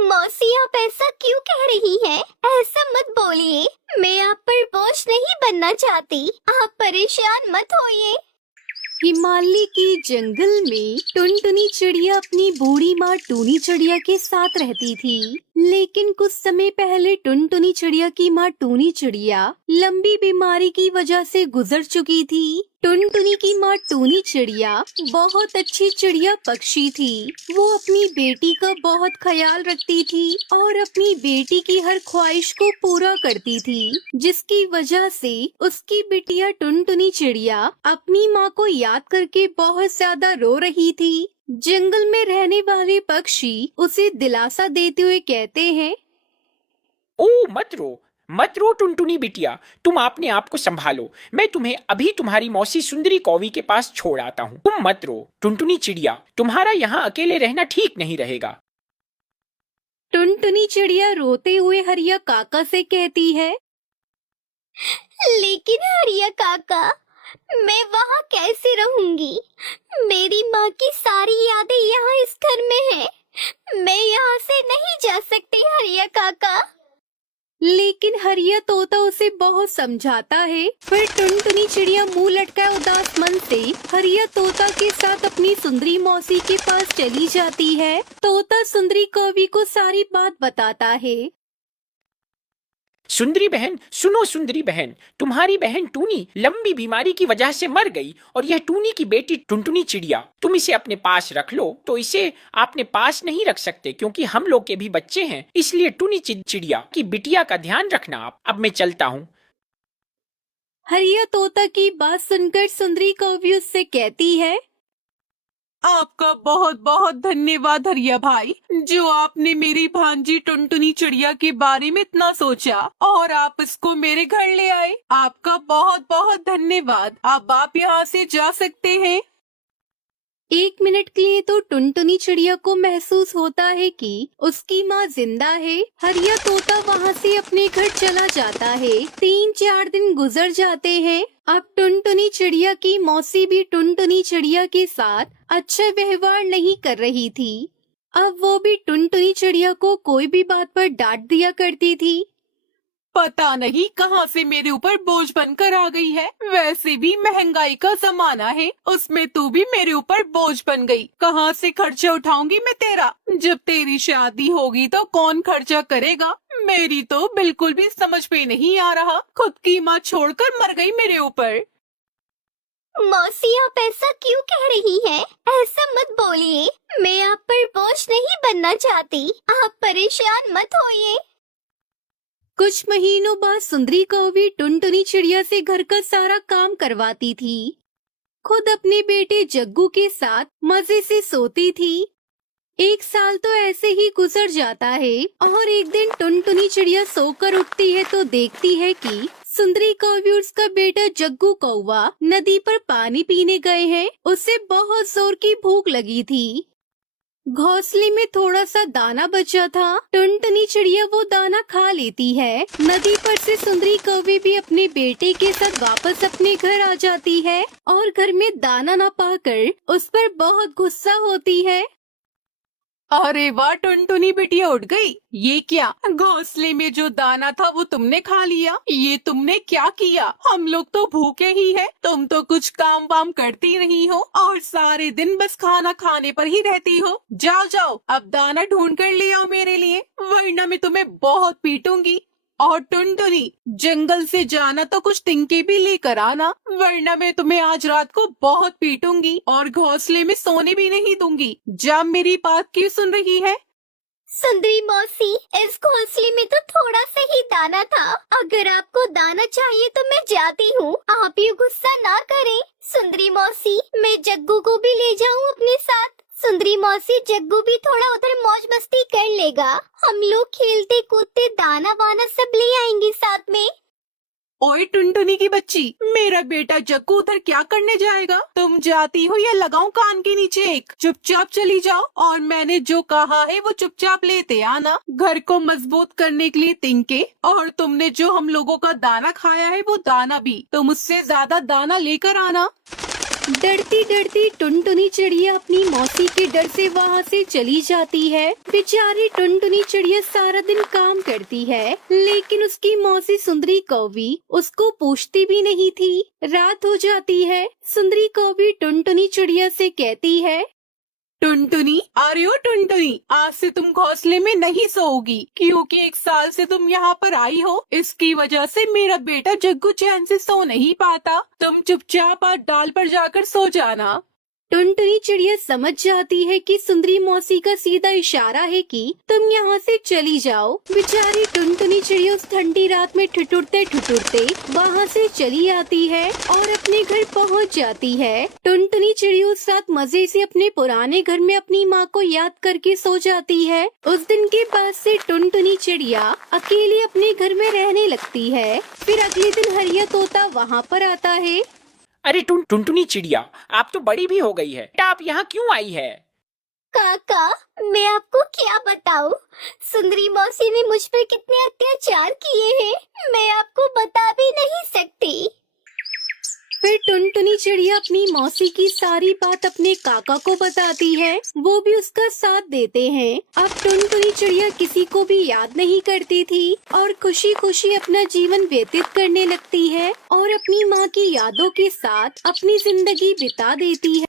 मौसी आप ऐसा क्यों कह रही हैं? ऐसा मत बोलिए, मैं आप पर बोझ नहीं बनना चाहती, आप परेशान मत होइए। हिमालय के जंगल में टुनटुनी चिड़िया अपनी बूढ़ी माँ टूनी चिड़िया के साथ रहती थी। लेकिन कुछ समय पहले टुनटुनी चिड़िया की माँ टूनी चिड़िया लंबी बीमारी की वजह से गुजर चुकी थी। टुनटुनी की माँ टूनी चिड़िया बहुत अच्छी चिड़िया पक्षी थी। वो अपनी बेटी का बहुत ख्याल रखती थी और अपनी बेटी की हर ख्वाहिश को पूरा करती थी, जिसकी वजह से उसकी बिटिया टुनटुनी चिड़िया अपनी माँ को याद करके बहुत ज्यादा रो रही थी। जंगल में रहने वाले पक्षी उसे दिलासा देते हुए कहते हैं, ओ मत रो टुनटुनी बिटिया, तुम अपने आप को संभालो। मैं तुम्हें अभी तुम्हारी मौसी सुंदरी कौवी के पास छोड़ आता हूँ। तुम मत रो टुनटुनी चिड़िया, तुम्हारा यहाँ अकेले रहना ठीक नहीं रहेगा। टुनटुनी चिड़िया रोते हुए हरिया काका से कहती है, लेकिन हरिया काका, मैं वहाँ कैसे रहूंगी? मेरी माँ की सारी यादें यहाँ इस घर में हैं। मैं यहाँ से नहीं जा सकती हरिया काका। लेकिन हरिया तोता उसे बहुत समझाता है। फिर टुनटुनी चिड़िया मुंह लटकाए उदास मन से हरिया तोता के साथ अपनी सुंदरी मौसी के पास चली जाती है। तोता सुंदरी कौवी को सारी बात बताता है। सुंदरी बहन सुनो, सुंदरी बहन, तुम्हारी बहन टूनी लंबी बीमारी की वजह से मर गई और यह टूनी की बेटी टुनटुनी चिड़िया, तुम इसे अपने पास रख लो। तो इसे अपने पास नहीं रख सकते क्योंकि हम लोग के भी बच्चे हैं, इसलिए टूनी चिड़िया की बिटिया का ध्यान रखना आप। अब मैं चलता हूँ। हरिया तोता की बात सुनकर सुंदरी कौवी उससे कहती है, आपका बहुत बहुत धन्यवाद हरिया भाई, जो आपने मेरी भांजी टुनटुनी चिड़िया के बारे में इतना सोचा और आप इसको मेरे घर ले आए। आपका बहुत बहुत धन्यवाद। अब आप यहाँ से जा सकते हैं। 1 मिनट के लिए तो टुनटुनी चिड़िया को महसूस होता है कि उसकी माँ जिंदा है। हरिया तोता वहाँ से अपने घर चला जाता है। 3-4 दिन गुजर जाते हैं। अब टुनटुनी चिड़िया की मौसी भी टुनटुनी चिड़िया के साथ अच्छा व्यवहार नहीं कर रही थी। अब वो भी टुनटुनी चिड़िया को कोई भी बात पर डांट दिया करती थी। पता नहीं कहाँ से मेरे ऊपर बोझ बनकर आ गई है। वैसे भी महंगाई का जमाना है, उसमें तू भी मेरे ऊपर बोझ बन गई। कहाँ से खर्चा उठाऊंगी मैं तेरा? जब तेरी शादी होगी तो कौन खर्चा करेगा? मेरी तो बिल्कुल भी समझ में नहीं आ रहा। खुद की माँ छोड़कर मर गई मेरे ऊपर। मौसी आप ऐसा क्यों कह रही हैं? ऐसा मत बोलिए, मैं आप पर बोझ नहीं बनना चाहती, आप परेशान मत होइए। कुछ महीनों बाद सुंदरी कौवी टुनटुनी चिड़िया से घर का सारा काम करवाती थी। खुद अपने बेटे जग्गू के साथ मजे से सोती थी। 1 साल तो ऐसे ही गुजर जाता है और एक दिन टुनटुनी चिड़िया सोकर उठती है तो देखती है कि सुंदरी कौवी और उसका बेटा जग्गू कौवा नदी पर पानी पीने गए हैं। उसे बहुत जोर की भूख लगी थी। घोंसले में थोड़ा सा दाना बचा था। टुनटुनी चिड़िया वो दाना खा लेती है। नदी पर से सुंदरी कौवी भी अपने बेटे के साथ वापस अपने घर आ जाती है और घर में दाना न पाकर उस पर बहुत गुस्सा होती है। अरे वाह टुनटुनी बिटिया उठ गई। ये क्या, घोंसले में जो दाना था वो तुमने खा लिया? ये तुमने क्या किया? हम लोग तो भूखे ही हैं। तुम तो कुछ काम वाम करती नहीं हो और सारे दिन बस खाना खाने पर ही रहती हो। जाओ जाओ, अब दाना ढूंढ कर ले आओ मेरे लिए, वरना मैं तुम्हें बहुत पीटूंगी। और टुनटुनी, जंगल से जाना तो कुछ तिनके भी लेकर आना, वरना मैं तुम्हें आज रात को बहुत पीटूंगी और घोंसले में सोने भी नहीं दूंगी। जा, मेरी बात क्यों सुन रही है? सुंदरी मौसी, इस घोंसले में तो थोड़ा सा ही दाना था। अगर आपको दाना चाहिए तो मैं जाती हूँ, आप ये गुस्सा ना करें। सुंदरी मौसी, मैं जग्गू को भी ले जाऊँ अपने साथ? सुंदरी मौसी, जग्गू भी थोड़ा उधर मौज मस्ती कर लेगा। हम लोग खेलते कूदते दाना वाना सब ले आएंगे साथ में। ओए टुनटुनी की बच्ची, मेरा बेटा जग्गू उधर क्या करने जाएगा? तुम जाती हो या लगाऊं कान के नीचे एक? चुपचाप चली जाओ और मैंने जो कहा है वो चुपचाप लेते आना। घर को मजबूत करने के लिए तिनके, और तुमने जो हम लोगों का दाना खाया है वो दाना भी। तुम उससे ज्यादा दाना लेकर आना। डरती डरती टुनटुनी चिड़िया अपनी मौसी के डर से वहाँ से चली जाती है। बेचारी टुनटुनी चिड़िया सारा दिन काम करती है, लेकिन उसकी मौसी सुंदरी कौवी उसको पूछती भी नहीं थी। रात हो जाती है। सुंदरी कौवी टुनटुनी चिड़िया से कहती है, टुनटुनी, अरे ओ टुनटुनी, आज से तुम घोंसले में नहीं सोओगी, क्योंकि 1 साल से तुम यहाँ पर आई हो। इसकी वजह से मेरा बेटा जग्गू चैन से सो नहीं पाता। तुम चुपचाप आज डाल पर जाकर सो जाना। टुनटुनी चिड़िया समझ जाती है कि सुंदरी मौसी का सीधा इशारा है कि तुम यहाँ से चली जाओ। बेचारी टुनटुनी चिड़िया उस ठंडी रात में ठिठुरते ठिठुरते वहाँ से चली आती है और अपने घर पहुँच जाती है। टुनटुनी चिड़िया उस रात मजे से अपने पुराने घर में अपनी माँ को याद करके सो जाती है। उस दिन के बाद से टुनटुनी चिड़िया अकेली अपने घर में रहने लगती है। फिर अगले दिन हरिया तोता वहाँ पर आता है। अरे टुनटुनी चिड़िया, आप तो बड़ी भी हो गई है, आप यहाँ क्यों आई है? काका, मैं आपको क्या बताऊं? सुंदरी मौसी ने मुझ पर कितने अत्याचार किए हैं, मैं आपको बता भी नहीं सकती। फिर टुनटुनी चिड़िया अपनी मौसी की सारी बात अपने काका को बताती है। वो भी उसका साथ देते हैं। अब टुनटुनी चिड़िया किसी को भी याद नहीं करती थी और खुशी खुशी अपना जीवन व्यतीत करने लगती है और अपनी माँ की यादों के साथ अपनी जिंदगी बिता देती है।